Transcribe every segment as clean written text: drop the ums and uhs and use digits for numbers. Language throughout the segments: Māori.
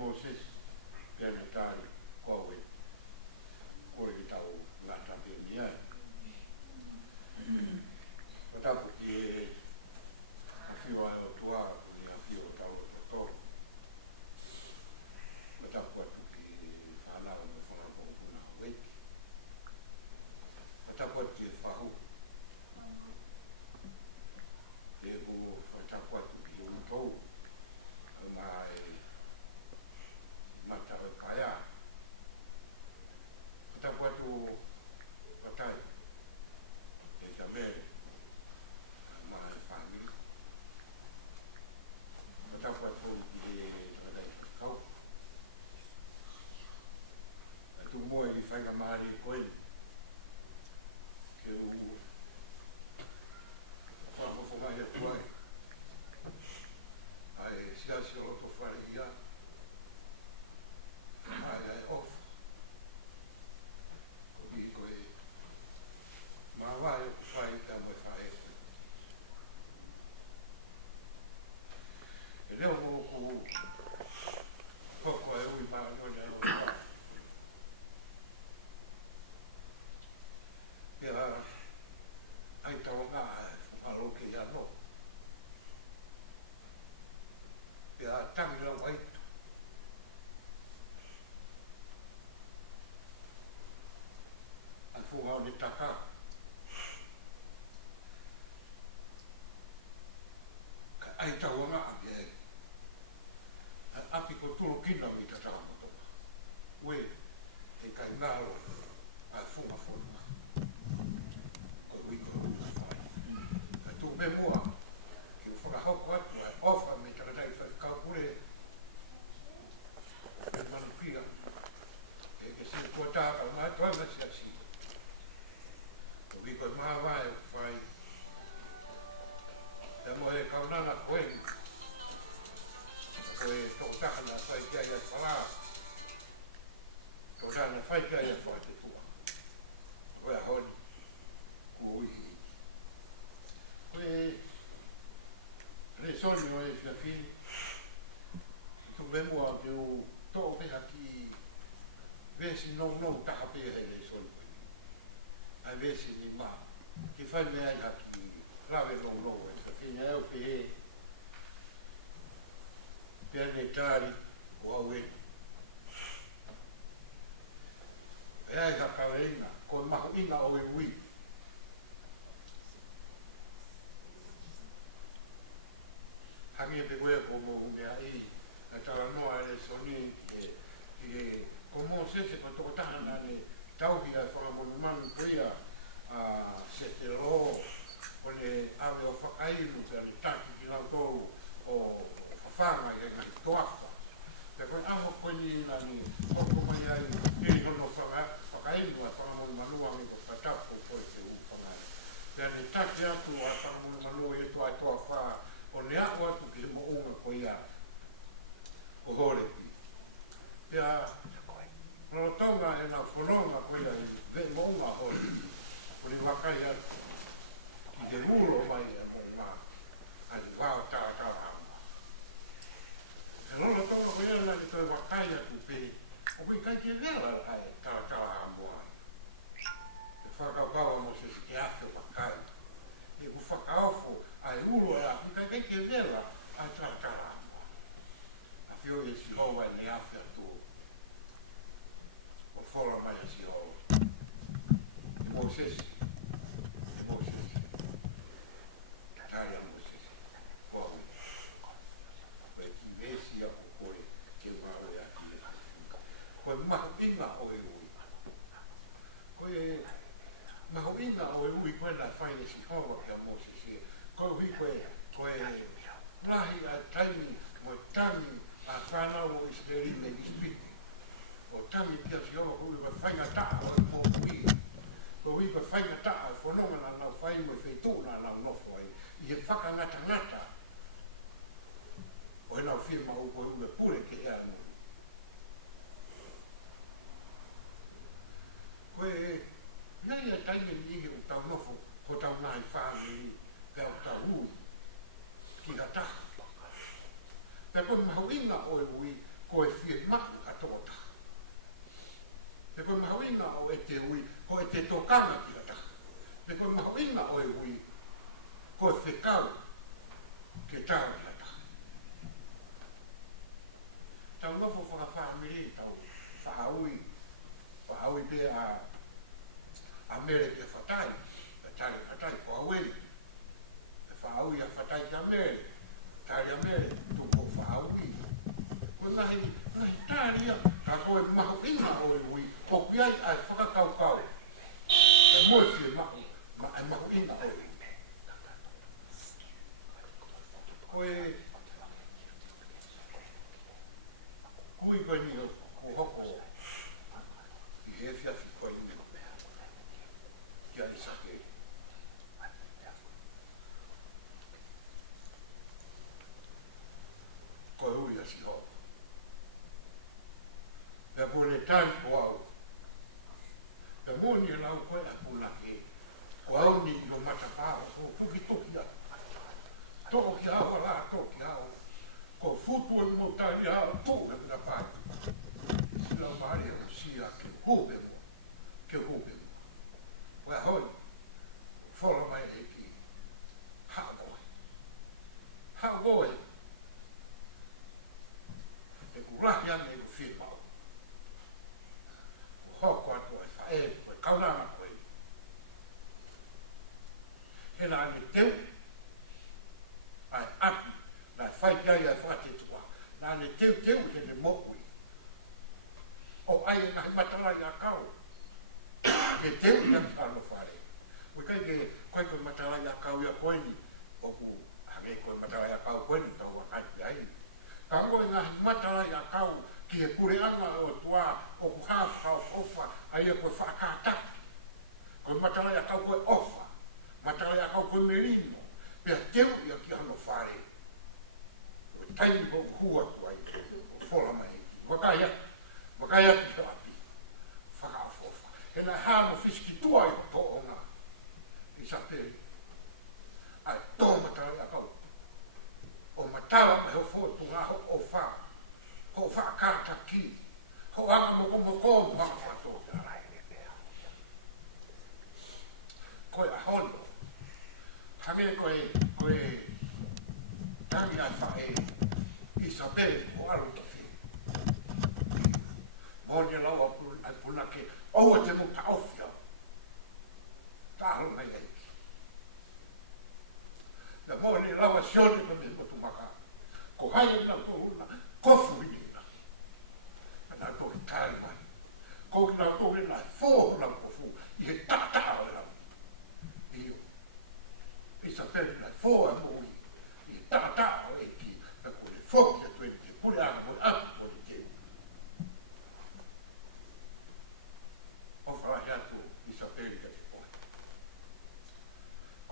Moses tō taka na whai kia ia whala. Tō taka na whai kia ia whai te tua. Koe a honi, kua ui. Koe, re soni o e whia whini. Tu memua ki o tō peha ki vesi nou taha pia he re soni koe. Ai vesi ni maa. Ki whai mea ia ki lawe nou e whia whini. Eo pe he pia ne tāri o au e. Ea i hakawe inga, ko maho inga o e ui. Hangi e pe koe ko mo ungia i, na tala noa e soni e ko mo sese ko toko taha nane tauhi a whakamonu manu pria se te ro ko le awe o whakaimu te ane taki ki lau tou o whawhanga i ngai toaka. Te koe aho koe ni nani hoko mai ai e hono whakaimu a whakamonu manua me ko whatapo koe te uwhangai. Te ane taki atu a whakamonu manua i toa toa wha o ne aku atu ki mo unga ko ia o hore ki. Pea, no taunga e nga whanonga ko ia i ve mo unga hore ki. Ko ni wakai atu ki te muro mai e mo ngā ani wao tā hama. E nono taunga ko ia nani toi wakai atu pe, o kui kai ke vera ai tā hama ai. E whakakawa mo se si ke ake wakai. E ku whakaofo ai ulo e api kai ke vera ai tā hama. A whio e si hoa e ne awhia tō. O whora mai e si hoa. E mō sesi. E mō sesi. Tāria mō sesi. Koa ui. Koe ki vesi a o koe ke wāwe a ki e. Koe maho inga o e ui. Koe maho inga o e ui koe na whaine si hoa kia mō sesi. Koe hui koe nahi a taimi mo tangi a whanau o Isleri me Ispiti. O tangi pia si hoa hui wa whainga taa o e mō hui. Ko hui wa whainga taa e whanonga na nau whai mo e whetū na nau nofo ai. I he whakangata. O e nau whima o koe ue pure ke hea mo. Koe nei a taimi ni ige o tau nofo ko tau nai whāngi pe o tau hui. Ki ka taha. Pe koe mahawinga o e ui, ko e whie maku a toko taha. Pe koe mahawinga o e te ui, ko e te tokanga ki ka taha. Pe koe mahawinga o e ui, ko e whekau ke tāu ki ka taha. Tau nofo whakawhamiri, tau whahaui pe a mere ke whatai, e tare whatai ko awei. E whahaui a whatai ki a mere. Tāria mere, tu ko whaaui. Ko nahi tāria, ka koe maho inga o e ui, o piai ai whakakaukau. E moe whie maho, e maho inga o e ui. Koe, kui koe ni o hoko, i he whiawhi koe ni. Kia i sake. Koe ui a si ho. Pea pune tai ko au. Pea mōni e lau koe a puna ke. Ko au ni i o matapāo, ko puki toki a. Toko ki awa la, toko ki awa. Ko futu e mo tari a, tō e muna pai. Si lau maari a si a ke hope mo. Ke hope mo. Koe a hoi. Whora mai e ki. Haa koe. Haa koe. Rahi ane ko whie pao. Ko hoko atu e whae, koe kaunanga koe. He na ane teu, ai api, na whai kai ai whate tua. Na ane teu he ne mokui. O ai e nahi matalai a kau. Ke teu i ati alo whare. Koe kai ke koe koe matalai a kau ia koe ni. Oku hage koe matalai a kau koe ni tau a kai ki ai. Ka ngoe ngā matarai a kau ki he kureanga o tua o ku hawhau ofa a ia koe whakātaki. Koe matarai a kau koe ofa, matarai a kau koe merino, pia teu ia ki ano whare. O taimi ho hua tuai. fola mai. Wakaya ki api. Whakaafofa. He nai hāma fiski tua i po o ngā. I sa peri. Ai tō matara i a kau. O matara mai ho fōtu ngā ho o wha. Ho wha kāta ki. Ho anga moko mwha whato. Koe a hono. Hange koe tangi ai whae. I sa peri o aru ta whi. Mōnia lau ai puna ke. Oua te muka awhia. Tāhalo mai eiki. Na mōnia lau a sione pa me motu maka. Ko hae na tōna kofu inina. Nā tōki tāi mai. Ko ki nā tōki nā fōhu na kofu. I he tātaa o lau. Iyo. I sa peri nā fōa mōi. I he tātaa o eiki. Na ko le fōki atu e te pule anga mo atu mo le te. O whalahi atu i sa peri ka te poe.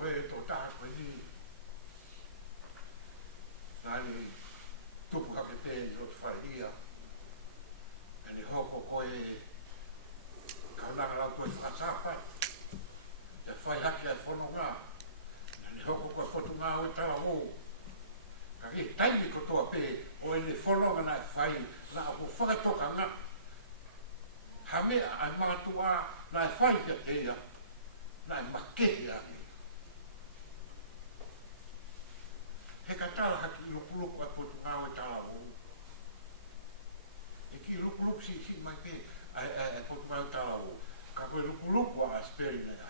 Koe e tō taha koe ni. Nāni tupu hake te i tō te whaia. E ne hoko koe kaunanga lau koe whakasāpai. Te whai haki ai whono ngā. E ne hoko koe whotu ngā o e tala o. Ka ki taimi ko toa pē o e ne whononga nai whai na o whakatoka ngā. Ha mea ai mātua nai whai kia teia. Nai makehi ake. He ka tala haki i lukuluku ai potu ngā o e tala o. E ki lukuluku si mai pe ai potu ngā o e tala o. Ka koe lukuluku a speri nei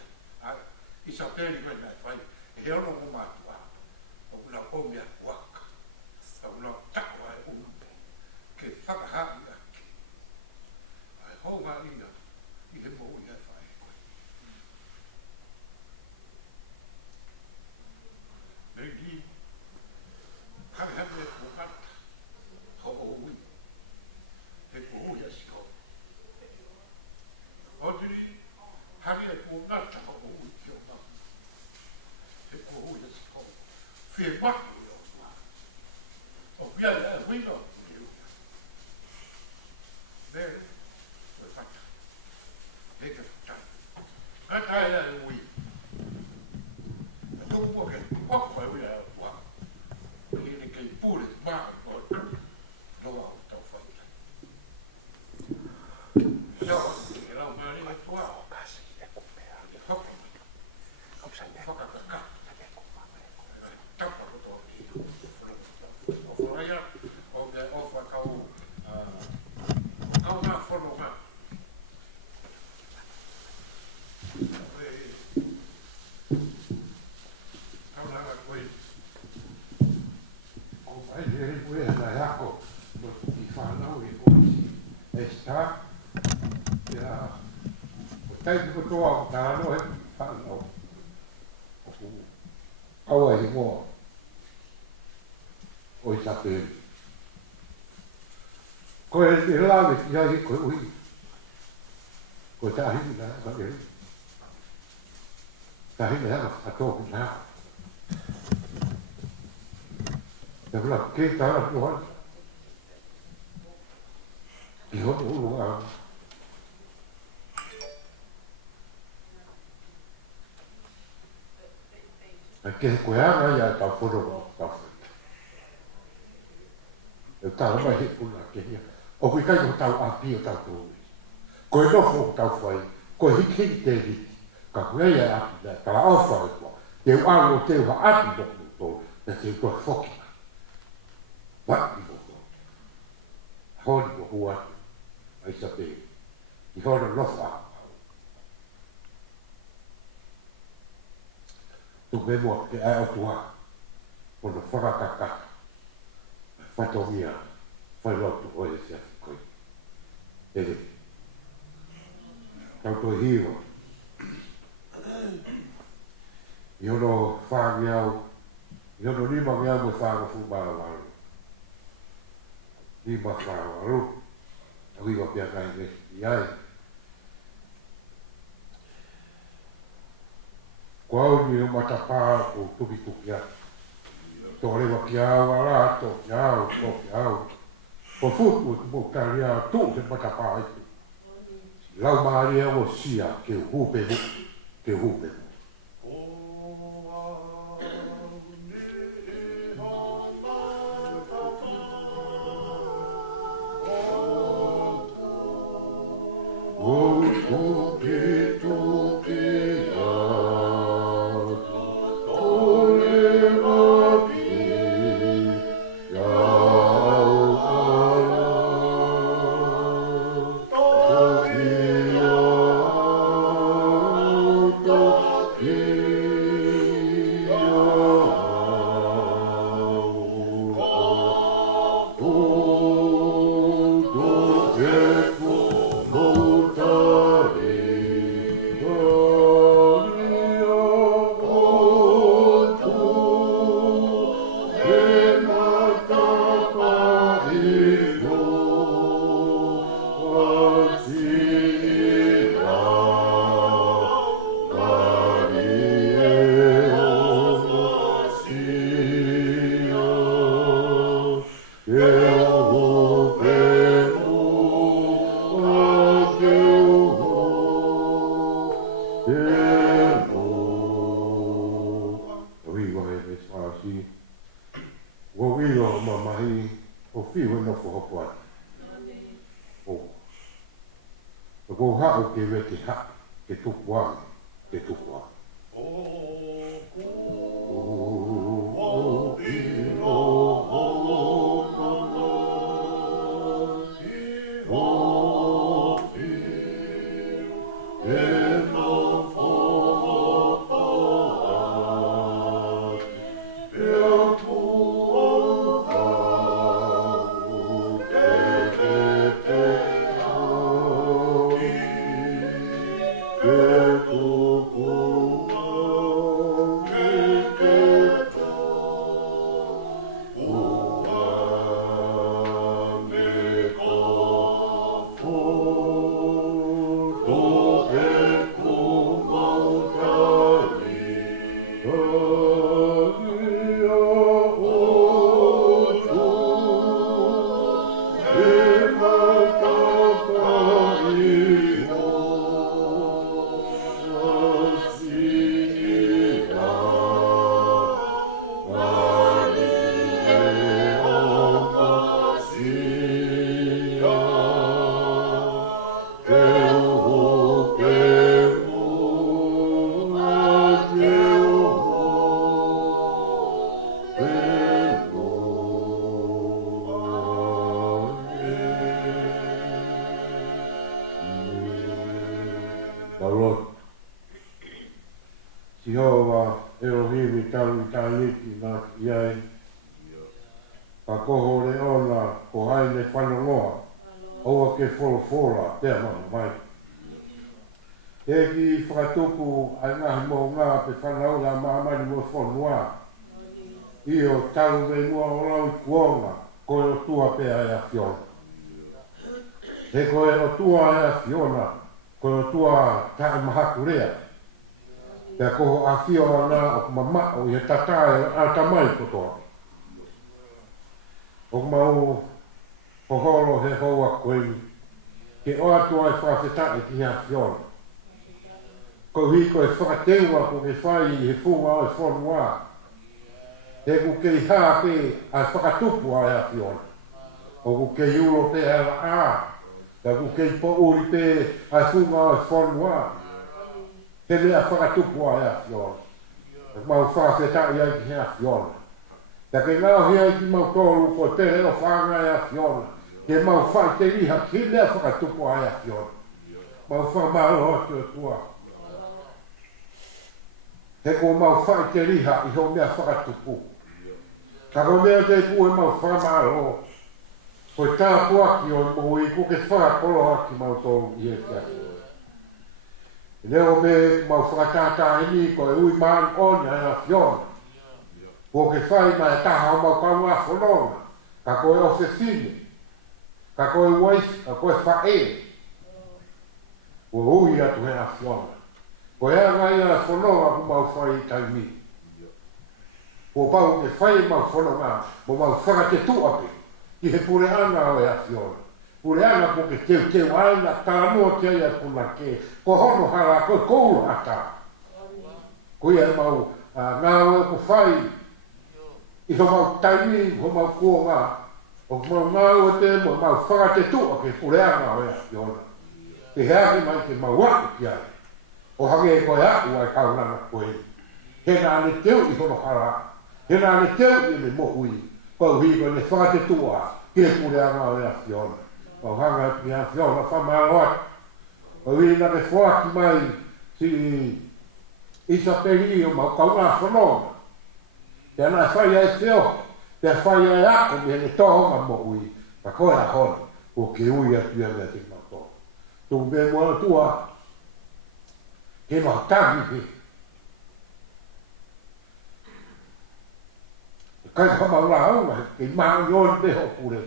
ai. I sa peri koe nai whai. E he ono mo mātua. O kuna omia waka. O kuna tako ai umu. Ke whakahapi ake. Ai honga ina. I he mo ia whai koe. Mengi. Kai hame e kukata. Ho o ui. He ko ui a si ho. O tiri. Hame e kukata ho o ui ki o mamu. He ko ui a si ho. Whie maku e o ua. O whia e huina o ki ua. Mere. Koe whata. He ke whatai. Hata e a ui. E tuku po ke wako e ui a ua. Ele que pure mal por no va a fazer. Só que ela uma ali atual. Foca. Foca cá. Tapa o todo. O aí o de ofa cau na forma. Está ya tai ko toa ta no e pa no o ai mo o i sape ko e te la ve ya i ko ui ko ta hi na ka e ta hi na a to na e bla ke ta no i ho o a ke ko ya ya ta foro ta e ta ba he ku na ke o ku kai ko ta a pi o ta ko ko no fo ta fai ko hi ki te ri ka ku ya a ta a fa ko te a no te va a ti to te ko fo ki wa ti ko ho ni ko wa ai sa pe i ho no fa tu me mo ke a tua por no fora ka fatto via fai l'otto poi si coi e tanto hivo io lo fa mia io non li ma mo fa lo fumare ma li ma fa lo arriva a piacere questi ai qua mi ho matapà con tutti ya to le wa kia wala to ya po fuku mo karia tu te patapai lau maria o sia ke hupe ke hupe ki he pure anga o e asiona. Pure anga po ke teu aina, tā noa te aia puna ke, ko hono hara, ko koura ata. Ko ia mau, ngā oe ko whai, i ho mau taimi, ho mau kua ngā, o mau ngā oe te mo, mau whaka te tua ke pure anga o e asiona. Te heake mai ke mau wako ki ai. O hake e koe aku ai kaunanga koe. He nā ne teu i hono hara, he nā ne teu i me mohui, pau hiko ne whakate tua, ke pure anga o e asiona. Pau hanga ki asiona, whamaaroa. Pau hiri na ke whaki mai, si isa peri o mau kaunga whanonga. Te ana whai ai whio, te whai ai ako me ne tohonga mohui, pa koe a honi, o ke ui a pia mea te mau tohonga. Tū me moana tua, ke mau tangi he. Kai ka mau la haunga, ke mau yon te ho pure.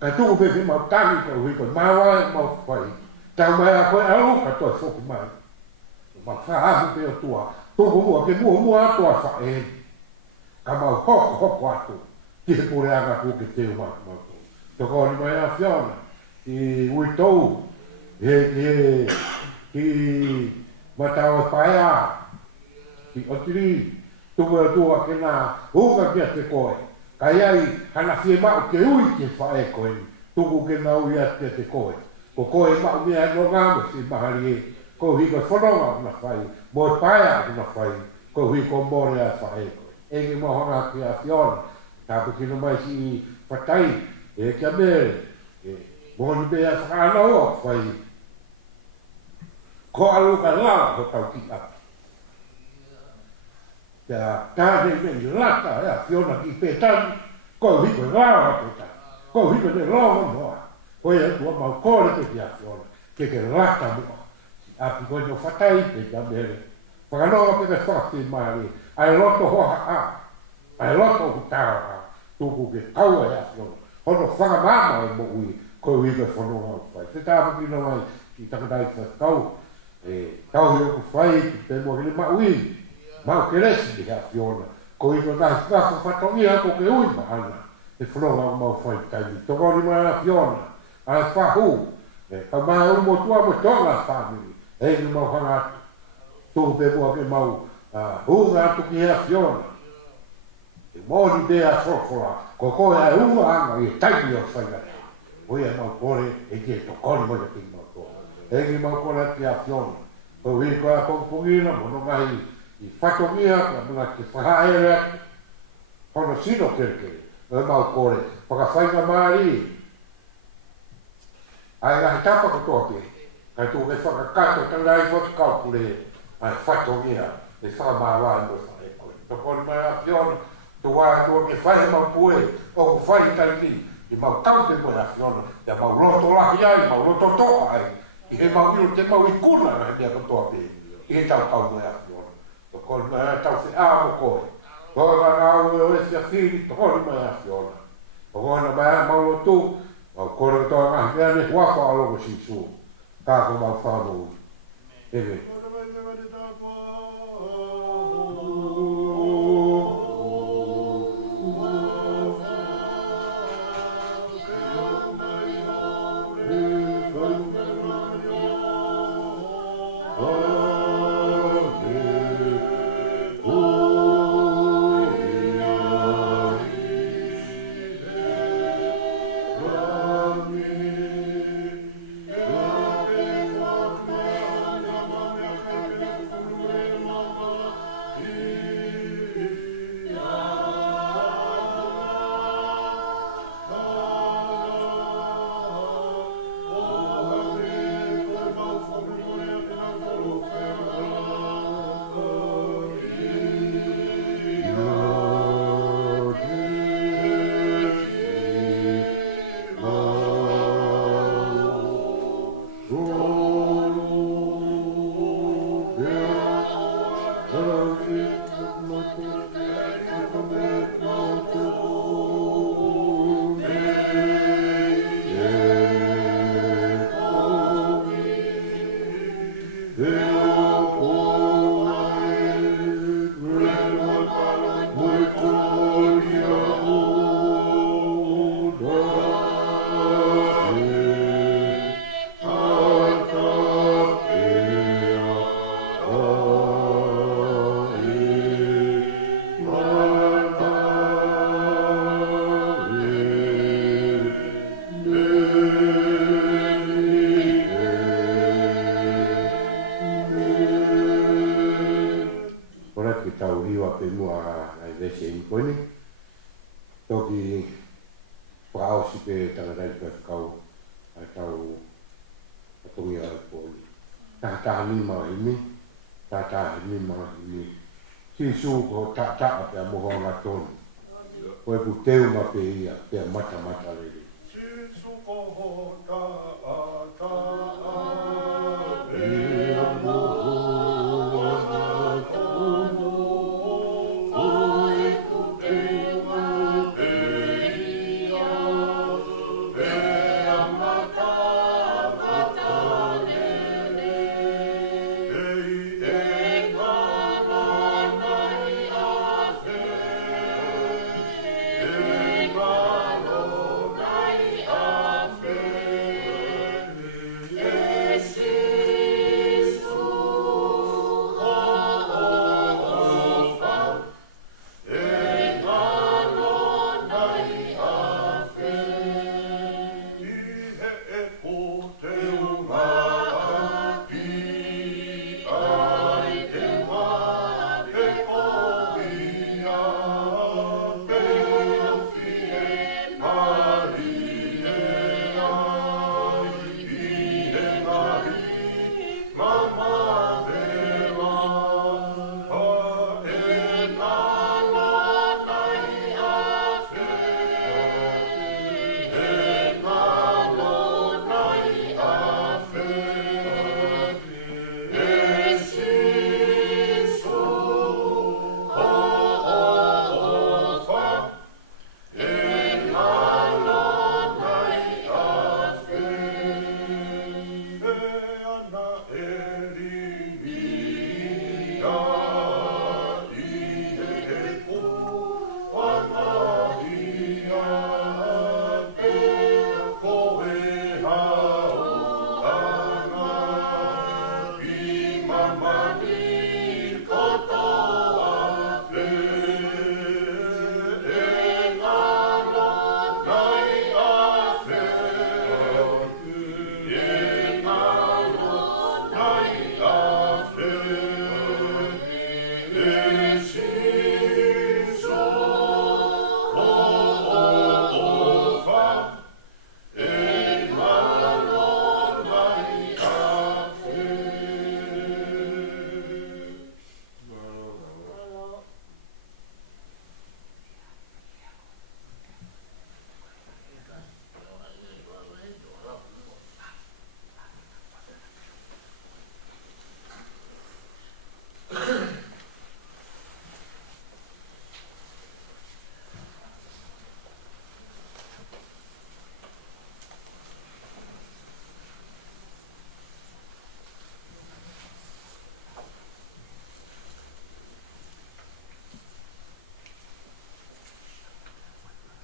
Kai tūku pe ke mau tangi ka hui koe, mau ai mau whai. Tau mai a koe alu ka toi whoku mai. Mau whaahu pe o tua, tūku mua ke mua atua whae. Ka mau hoko atu, ki he pure anga ku ke teo mau mau tō. Toko ni mai a whiona, i ui tau, ki matao whaea, ki otiri, tuku e tua ke nā huka kia te koe. Kai ai, hana fie mau ke ui ke whae koe, tuku ke nā ui at kia te koe. Ko koe mau mea no ngāma si mahari e, ko hiko whanonga na whai, mo paea na whai, ko hiko more a whae koe. Ege mohanga ki a whiona, ka pukino mai si patai, e kia mere, mohoni mea whakānau a whai, ko aluka lao ko tau ki ati. Kia kāne me i lata ea whiona ki pētani, ko hiko lao a pētani, ko hiko ne lao noa. Ko ea tua mau kore te ki a whiona, ke lata mua. Api koe no whatai te kia mere. Whakanoa pe te whakti maari, ai loto hoa a, ai loto hutara a, tuku ke kaua ea whiona. Hono whakamama e mo ui, ko hiko whanonga o whai. Te tāpaki no mai ki takatai whakau, tau hi oku whai ki te mua kini maui, mau ke resi ki hea whiona, ko hiko tahi whaka whatongi hako ke ui mahana, e whanonga o mau whai taimi. Toko ni mai a whiona, a whahu, ka mai umo tua mo tonga whamiri, e ni mau hanga atu, tuku pe mua ke mau hunga atu ki hea whiona, e mōni bea whokora, ko koe ai unga anga i taimi o whai gata, o ia mau kore e ki e tokoni mo ki mau toa. Egi mau kore ki a whiona. O hui koe a kongpungina, mono ngahi i whatongia, ka mga ki whahaere atu. Hono sino kerekere, o mau kore, whakawhainga maari. Ai ngahi tapa ko toke, kai tū ke whakakato, tanga i whatu kaupule, ai whatongia, e whakamāwā i mo whae koe. Tokoni mai a whiona, tu wā tua ke whae mau pue, o ku whae tangi, i mau taute mo a whiona, ia mau roto lahi ai, mau roto toa ai, i he mau ilo te mau i kuna na he mea katoa pe, i he tau tau mo a whiona. Tokoni mai a tau se āmo koe, koe ka ngā ue o esi a whiri, tokoni mai a whiona. Tokoni mai a mau lotu, mau kore toa ngahi mea ne huafa alogo si su, kako mau whanau. Ege. Oh tātāni mahimi, tātāni mahimi. Si suko tātaa pia mohona tonu. Koe ku teu ma pe ia, pia mata lele. Si suko tātaa Pia mohona tonu.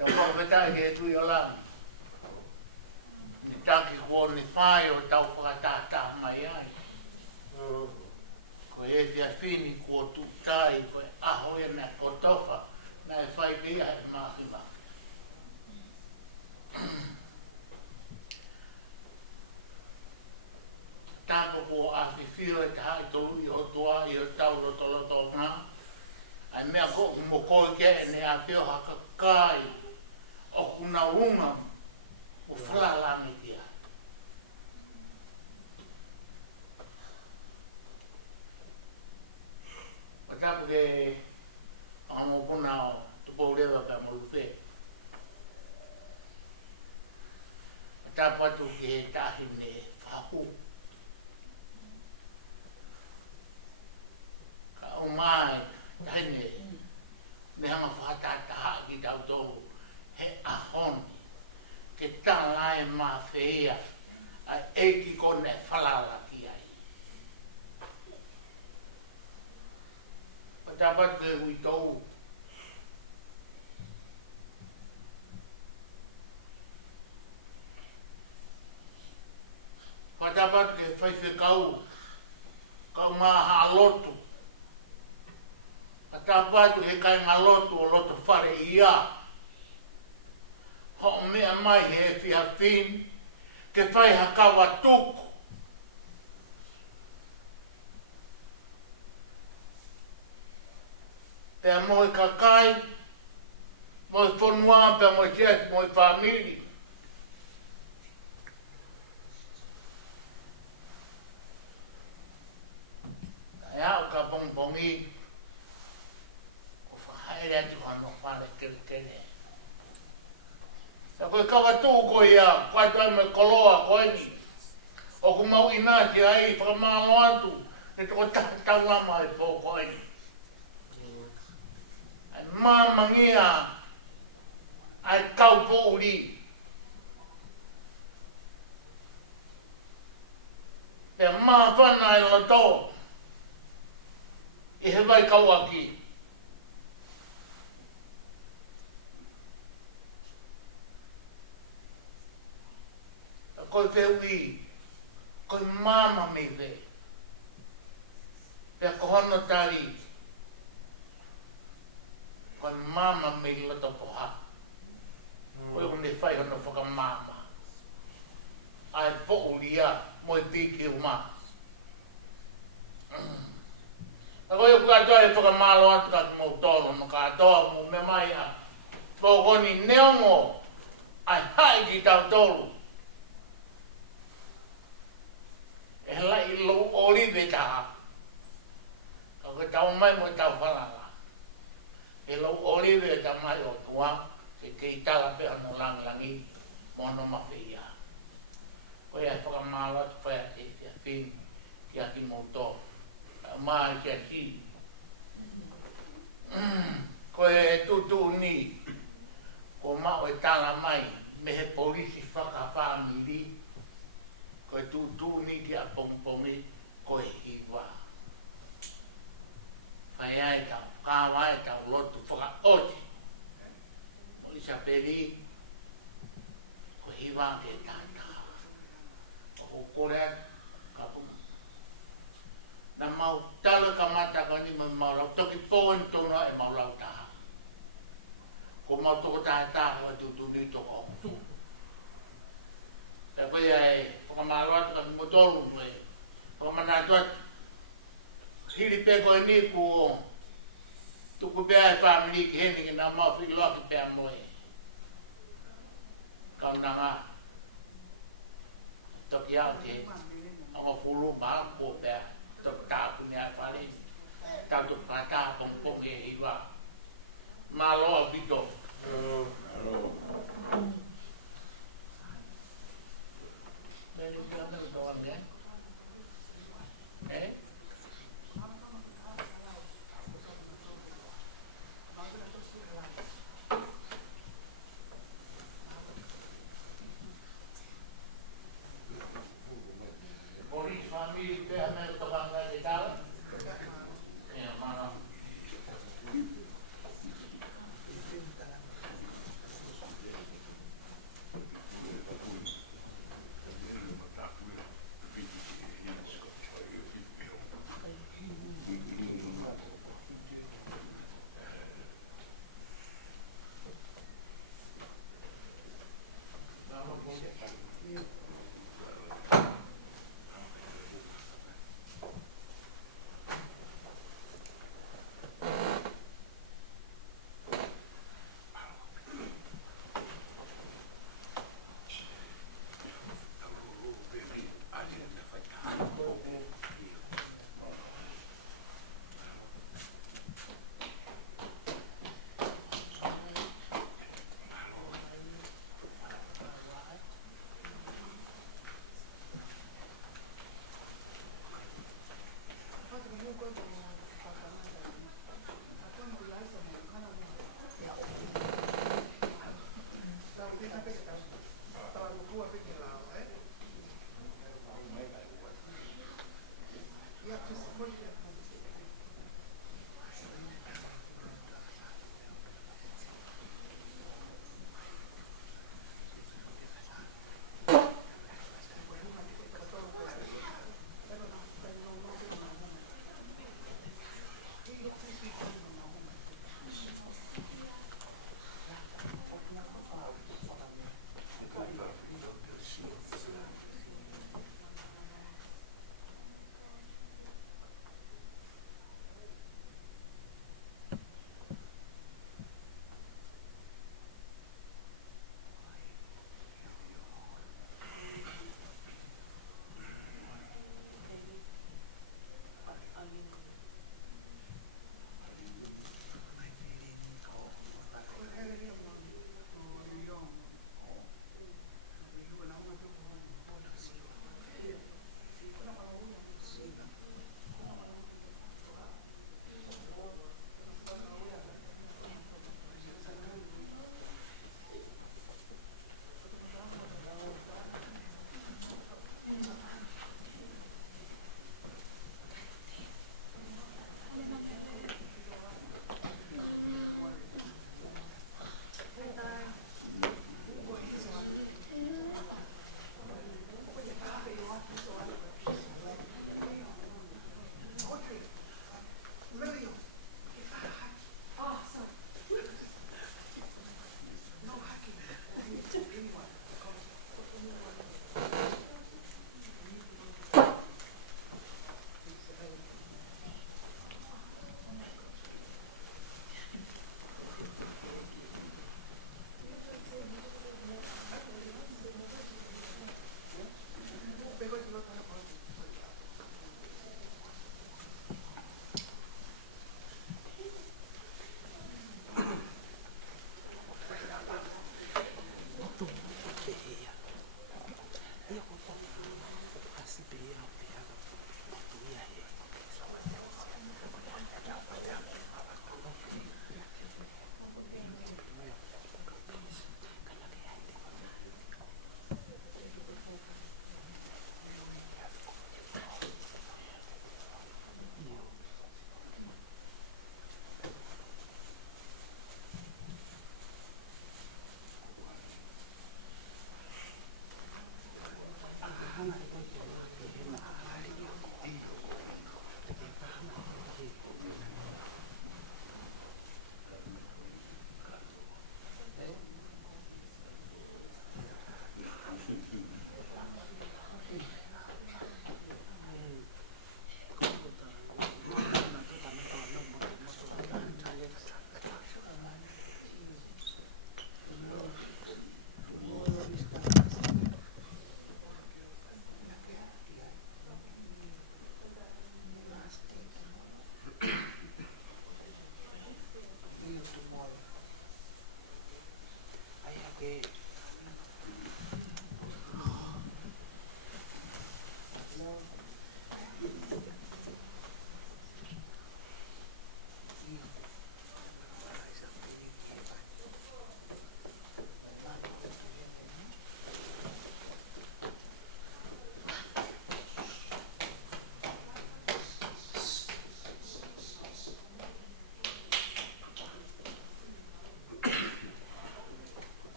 Whakawhetai he tui o lang. Ni taki ko ni whai o tau whakatata mai ai. Ko e fia whini ko tu tai ko e aho e na ko tofa na e whai pia e mahi mahi. Tāko ko a whiwhio e te hai tolu i o toa i o tau roto roto ngā. Ai mea ko mo koe ke e ne a whio haka kai o kuna unga o whalalame kia. O tapu ke amo kuna o tupo rewa ka mo lupe. O tapu atu ki he tahine whaku. Ka o mai tahine me hanga whakatataha ki tau tōku. He ahoni, ke tāna e mā whea, a eiki kone whalala ki ai. Pa tāpat ke hui tau. Pa tāpat ke whaiwhi kau mā ha lotu. Pa tāpat ke kai ngā lotu o lotu whare ia. Ho mea mai he whia whin, ke whai hakawa tuku. Pea moi kakai, moi whanua, pea moi tes, moi whamiri. ko ia, koe toi me koloa koe ni. O ku mau ina ki ai, whakamalo atu, e toko tau lama e pō koe ni. Ai māmangia, ai kau pō uri. E mā whana e lato, e he vai kau aki. Koe whiui, koe māma me ve. Pea kohona tari, koe māma me lato poha. Koe une whai hono whakamāma. Ai po uria, moi piki uma. A koe uka atoa e whakamālo atu ka mō tōro, no ka atoa mō me mai a. Pō koni neongo, ai hai ki tau tōru. E lai lo orive taha. Ka tau mai mo tau whalanga. E lo orive ta mai o tua, se kei tala pe ano langi, mono mawhia. Koe ai whakamālo atu whai a te tia whing, ki aki mō tō. Maa ki a ki. Koe e tutu ni, ko mao e tala mai, me he polisi whakawhamiri. Koe tutu ni ki a pongpongi, koe hiwa. Whai ai tau, kāwai tau lotu whakaoti. Mo isa peri, koe hiwa ke tātā. O kore ka punga. Na mau tala ka mata ka ni mau lau, toki pōen tōna e mau lau taha. Ko mau toko taha taha wa tutu ni toko omutu. E koe ai, whakamālo atu ka motoru me, whakamana atu hiri pe koe ni ku tuku pēa e whamini ki heni ki nā mau whiloaki pēa moe. Kaunanga, toki au ke, anga fulu maa po pēa, toki tāku ni ai whare, tātu pātā pongpong e hiwa. Māloa bito.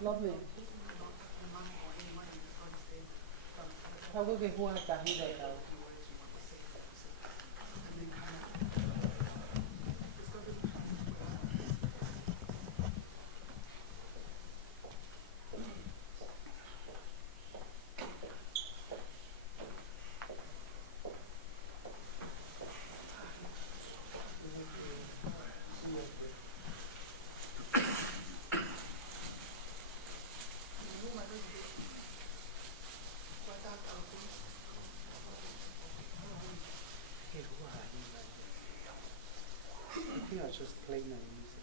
Lovely. Hago que juega cajita y tal. I think I just play my music.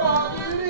Family,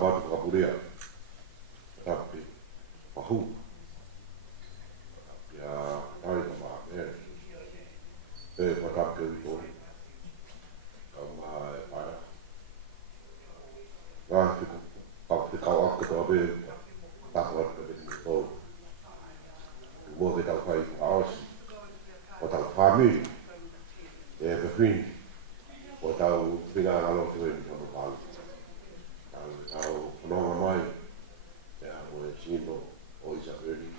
batu kapuria. Tapi pahu. Ya, ai ka ma e patap ke to. Kama e para. Te kau aku to be takwa ke be to. Mo ke tau fai aus. O tau family. E be fin. O tau pina ngalo te be no palo. Tau no mai. Ya mo e chino o Isabeli.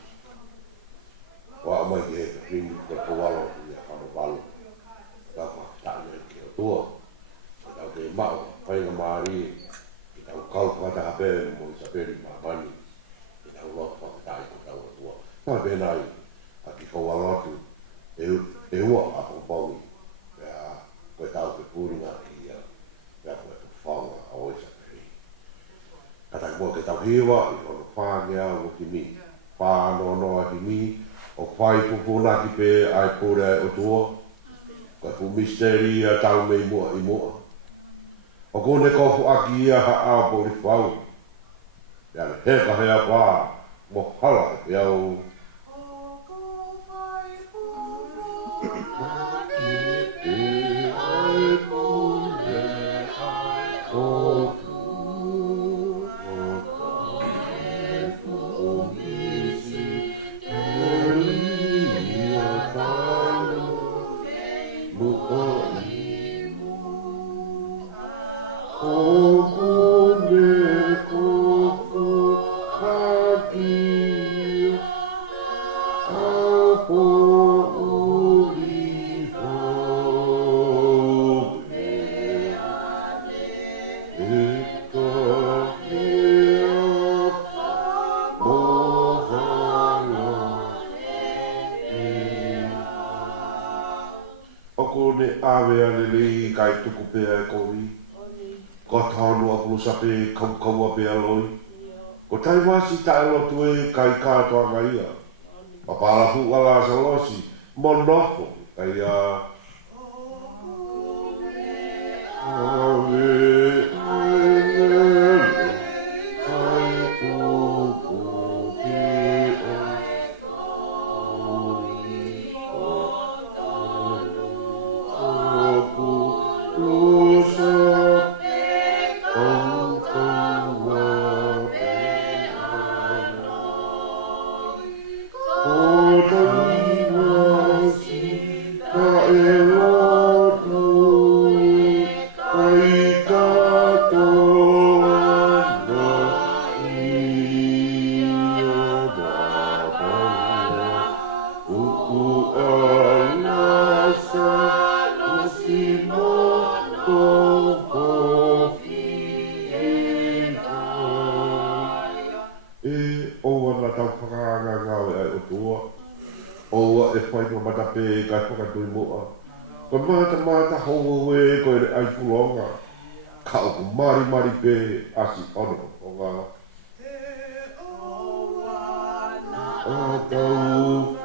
Wa mai ke fin ko to walo ya no palo. Ta ta ne ke to. Tau ke mau fai nga mari. Tau kau kata ape mo Isabeli ma bani. Tau lo fa tai ko tau tua. Ta be nai. Aki ko walo tu. E ua a ko pau. Ya ko tau ke puringa ki ya ko to fanga o Isabeli. Kata mo ke tau hiwa i ko fa ngia o ki mi. Fa no ki mi o fai pupuna ki pe ai pure o tua. Ko fu misteri a tau me mo i mo. O kone kofu aki ia ha a po i whau. Ia le heka hea pā, mo hala e au. Awea lele kai tuku pea e kowi. Ko tānu a pulu sape kaua pea loi. Ko tai wasi tae lotu e kai kātoa ngai a. Papala hu ala sa losi. Monofo. Kai a. Mata hongo e ko e ai pulonga. Ka o mari pe asi ono o nga. O tau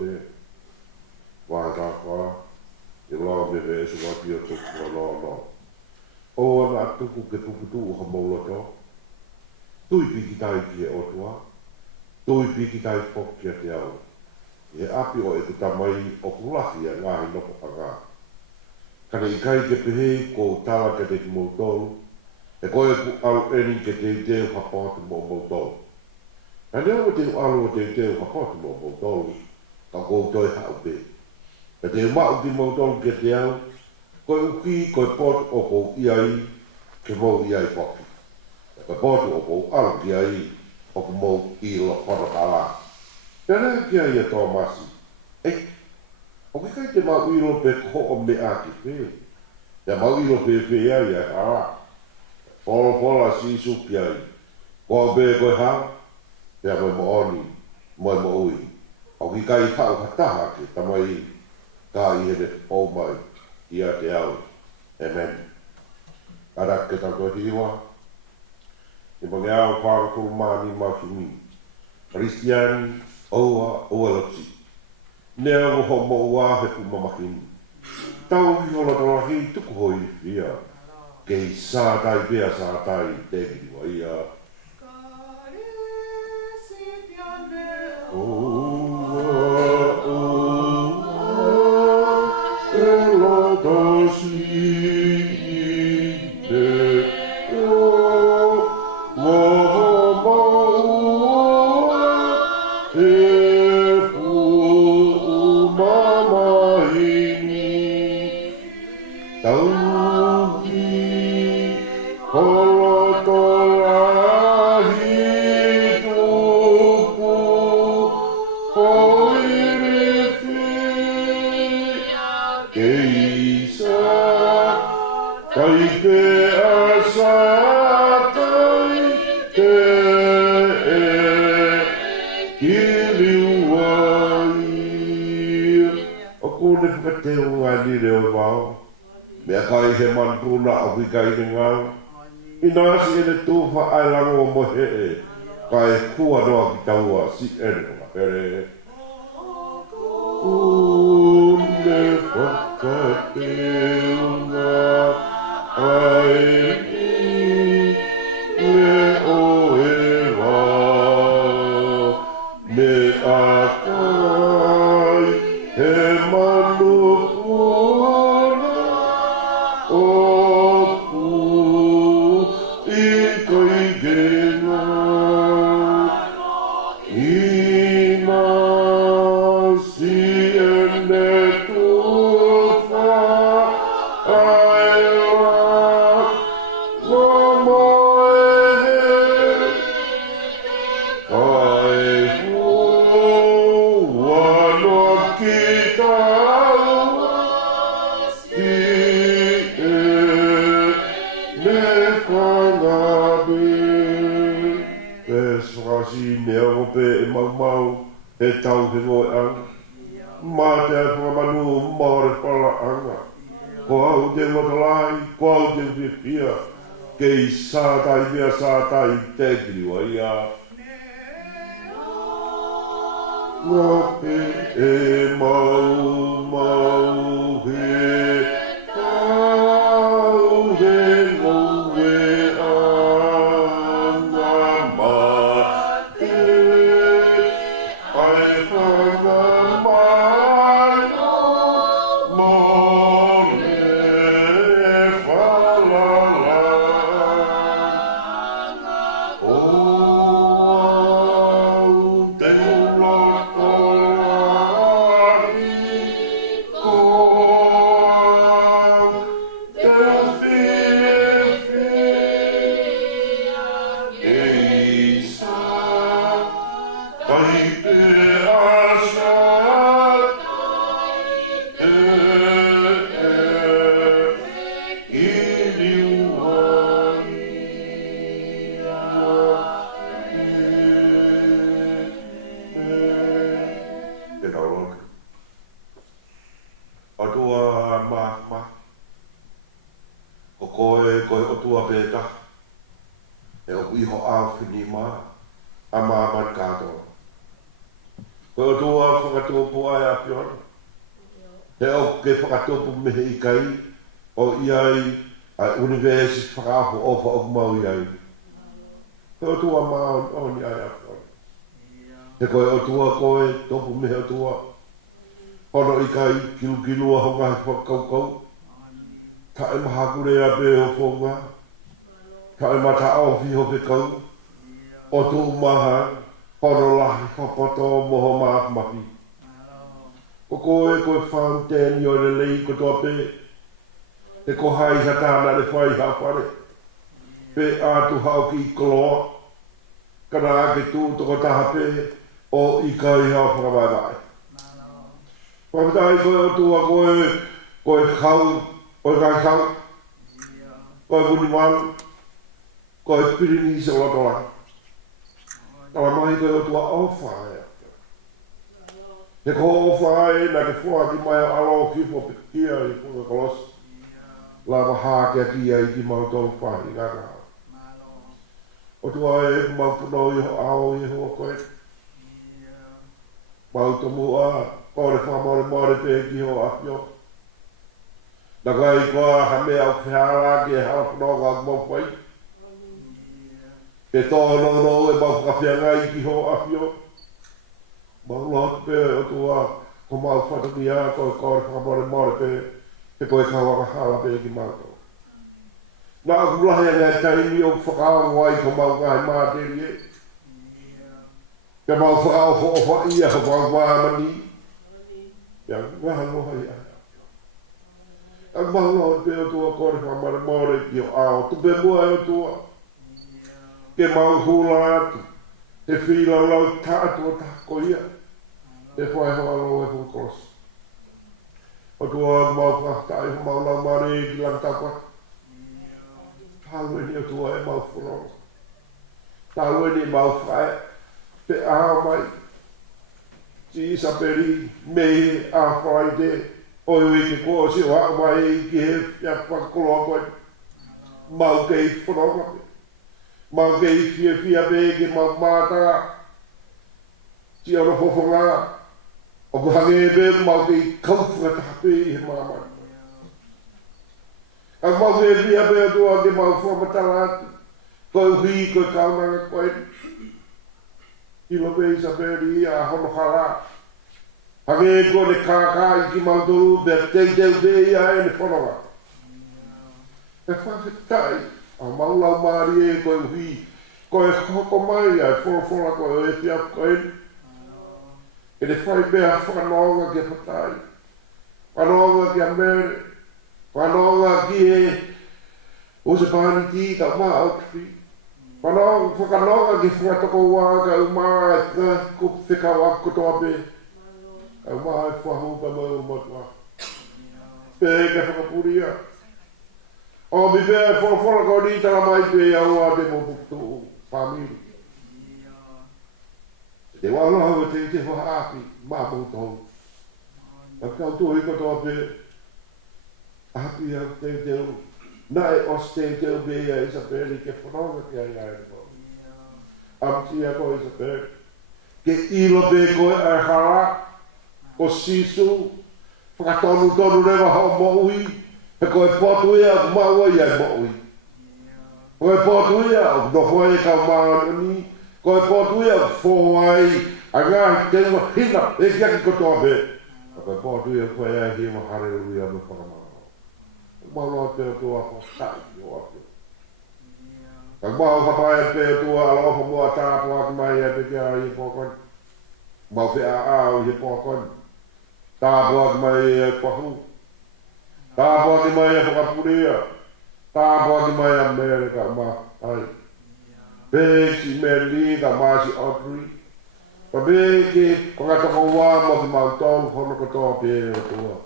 be. Wa ta kwa. I lo me ve su wa pio tu no. O na tu ku ke tu ha mo lo to. Tui piki tai ki e otua. Tui piki tai poki a te au. E api o e ku tamai o kulahi a ngahi noko panga. Kana i kai ke pehe ko tala ke te ki mo tolu. E koe ku au eni ke te teo hapatu mo tolu. Ka leo o te alu o te teo hapatu mo tolu. Ka kou toi hau pe. Ka te mau ki mo tolu ke te au. Koe uki koe pot o kou iai ke mo iai poki. Ka potu o kou alu ki ai o kou mo i lo kono kala. Tēnā ki ai e tō masi. Ei, o ki kai te mau i lo pe ko o me a ki pe. Te mau i lo pe ai e ala. Fola si su ki ai. Ko be koe hao. Te a koe mo oni. Moe mo ui. O ki kai hao hataha ki tamai ka i hene o mai. Ia te au. Amen. Ara ke tako hiwa. I mange au whakakuru mani mawhimi. Christiani, oa loti. Nea ho mo ua he pu mamahini. Tau i hola tarahi tuku hoi ia. Kei sātai pia sātai te kiriwa ia. Mea kai he manpuna a hui kai ne ngau. I nāsi ene tūwha ai lango mo he e. Kai kua noa ki taua si ene ko pere. Une whakateunga ai me o e wā. Me a kai he manu e tau he ngoi anga. Mā te apunga manu maore pala anga. Ko au te ngotalai, ko au te whiwhia. Kei sātai mea sātai te kiriwa ia. Ngā pe e mau he tau he ngoe anga mā. Ko o tua whakatopu ai a piona. He o ke whakatopu mehe i kai o iai a universi whakaafo o wha o mau iai. He o tua maa o ni ai a piona. He koe o tua koe topu mehe o tua. Hono i kai kilukilua honga he whakaukau. Ta e maha kure a pe o whonga. Ta e mata au fiho ke kau. O tu maha hono lahi whapato moho maa mahi. Ko koe koe whauteni o le lei ko toa pe. He ko hai hatana le whai hapare. Pe atu hau ki koloa. Kana ake tū toko taha pe o i kai hau whakawai. Whakatai koe o tua koe kau, koe kai kau. Koe kuni wang. Koe pirini se o toa. Tala mai koe o tua au whae. He ko o whae na ke whua ki mai alo ki po pikia i kua kolos. Lava hākea ki ai ki mau tolu whae i ngā. O tua e ku mau puno i ho ao i hoa koe. Mau tomu a kore whamore more pe ki ho apio. Na kai koa hame au whihara ki e hala puno ka mau whai. Ke tōno no e mau whakawhianga i ki ho apio. Mau lot pe o tua ko mau whataki a koe kore whamore more pe te koe kawaka hala pe ki mau tō. Nā kulahi a ngai taimi o whakao wai ko mau ngai māteri e. Ke mau whakao wha ia ko mau wāmani. Ia ngaha noha ia. A mau loa pe o tua kore whamare more ki o ao. Tupe mua e o tua. Ke mau hula atu. He whila lau tātu o tāko ia. He whai hoa lau e whukos. O tua mau whaktai ho mau lau mare e ki lang tāpua. Tālu e ni o tua e mau whuronga. Tālu e ni mau whae. Pe aha mai. Ti isa peri mei a whae te. O iwi ke kua si o haka mai e ki he pia whakoloa koe. Mau kei whuronga pe. Mau kei fia pe ke mau mātara. Ti ono whawhonga. O ku hange e pe mau kei kauwhunga tahape i he māmai. Ang mau kei fia pe o tua ke mau whamatala atu. Koe hui koe kaunanga koe. Ilo pe isa peri a hono hala. Hange e koe ne kākā i ki mau tolu pe teiteu pe ia e ne whanonga. E whawhetai. A maulau maari e koe hui, koe hoko mai ai, whora koe e whiap koe. E ne whai mea whanonga ki a patai. Whanonga ki a mere. Whanonga ki e o se pāni ti tau maa au ki. Whanonga ki whakatoko wāka u maa e ka ko whikau ako toa pe. Au maa e whahuka mai o matua. Pe ke whakapuria. O mi pēr whora ko ni tala mai pe au a te moputu whamiri. Te wala hau te wha api, maa moutou. A kau tuhi ko toa pe, api au te teo, nai os te teo pe a isa pēri ke whanonga ki ai ai ko. Amti a ko isa pēri. Ke ilo pe koe ai hara, o sisu, whakatonu rewa hao moui, he koe potu ia ku maua ia i moui. Koe potu ia no hoi e kau maani, koe potu ia fōai a ngāhi tenga hina e kiaki kotoa pe. Koe potu ia koe ia hima hare ui a me whakamana. Maua te o tua whakai o api. Kau mau whapai pe o tua alofa mua tāpu aku mai e pe kia i pōkoni. Mau whea āu i pōkoni. Tāpu aku mai e pahu. Tāpua ki mai a whakapurea. Tāpua ki mai a mere ka ma. Ai. Pēki me li ka māsi Audrey. Pa pēki whakatako wā mo ki mau tōru whono katoa pē o tua.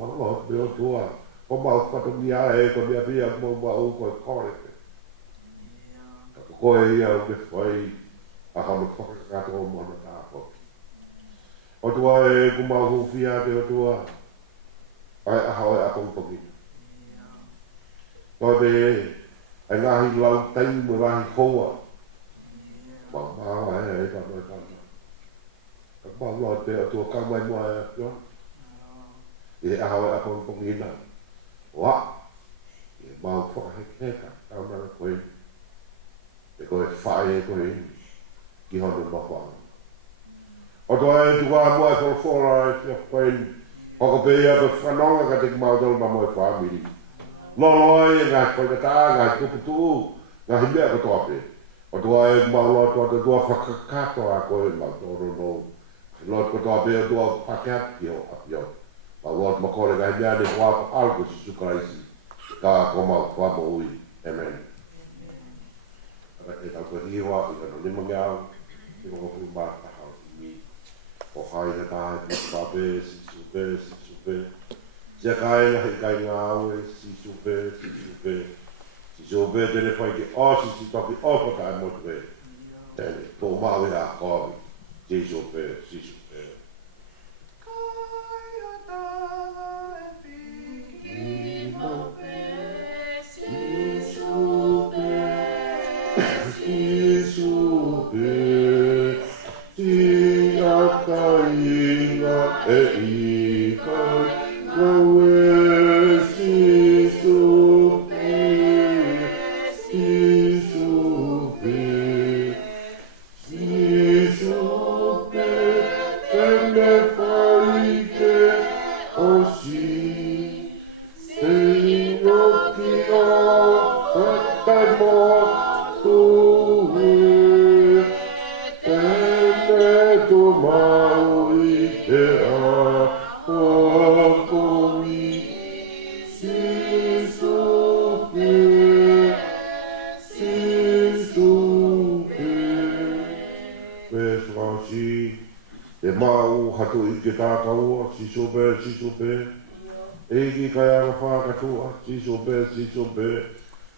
Mau loho pē o tua. O mau whatungi a e ko mea pia mo mau koe kore. Ka koe ia o ke whai a hano whakakato o mana tāpua. O tua e ku mau hufia pē o tua. Ai aha oi a pongpongi. Toi pe ai ngahi lau taimu ngahi koua. Mau maa e ka noi kama. Ka lo te tu ka mai mo yo e a ha a pon ina wa e ma fo he ka ka ma ko e ko fa e ko e ki ho no ma fa o to e tu wa mo e fo la e ko e o ko pe ya ko fa no ka te ma do ma mo fa mi lo e ga ko ta ga ku tu ga hi me ko to pe o to e ma lo to do fa ka to a ko e ma to no lo ko to pe do a ka ki o a yo ma lo ma ko ga ya de wa algo su kraisi ka ko ma fa mo ui amen e tau ko hiwa i no lima ngau i ko fu ma ta ha mi o hai na ta i pa be si su be se kai na i kai ngau e si su be si su be te le fai ki o si toki o ko ta mo te te to ma we a ko si su be e mau hatu i ke tākaua, si sope, e ki kai ara whākatua, si sope,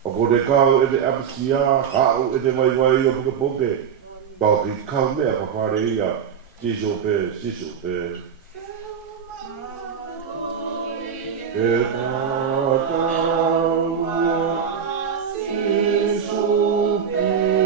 o ko te kau e te apisia, hau e te waiwai o puke, tau ki kau mea whapare ia, si sope, e tākaua, si sope,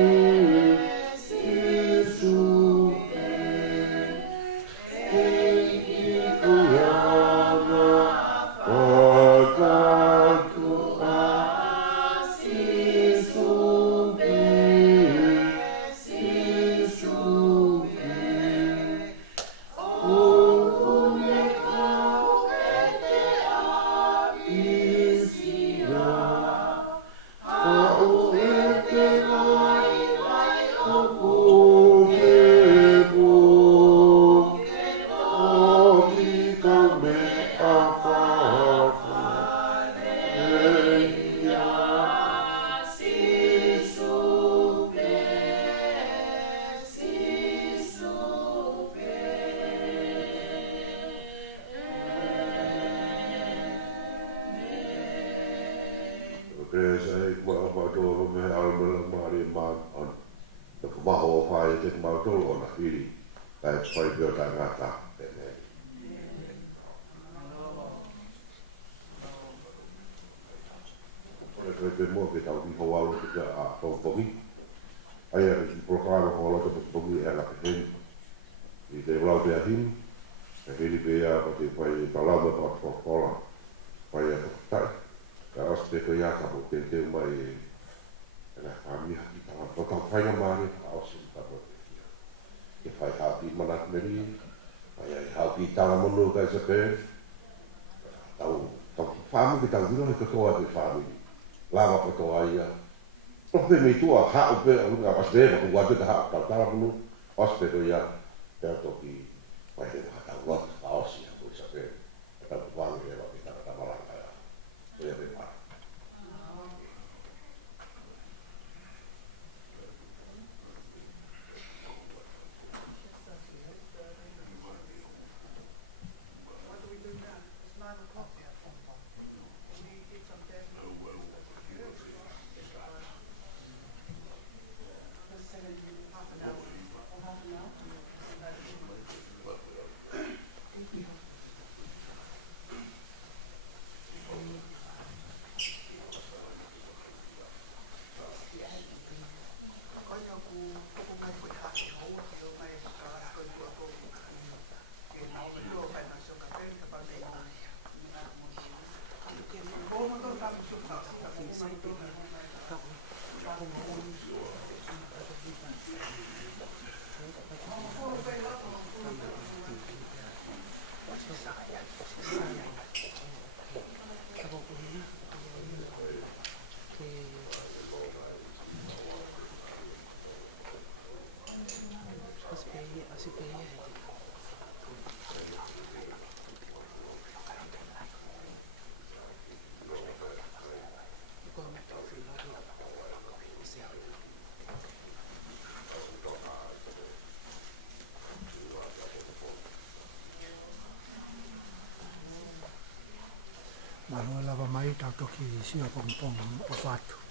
Malo lava mai tau toki sia pong pong o fatu.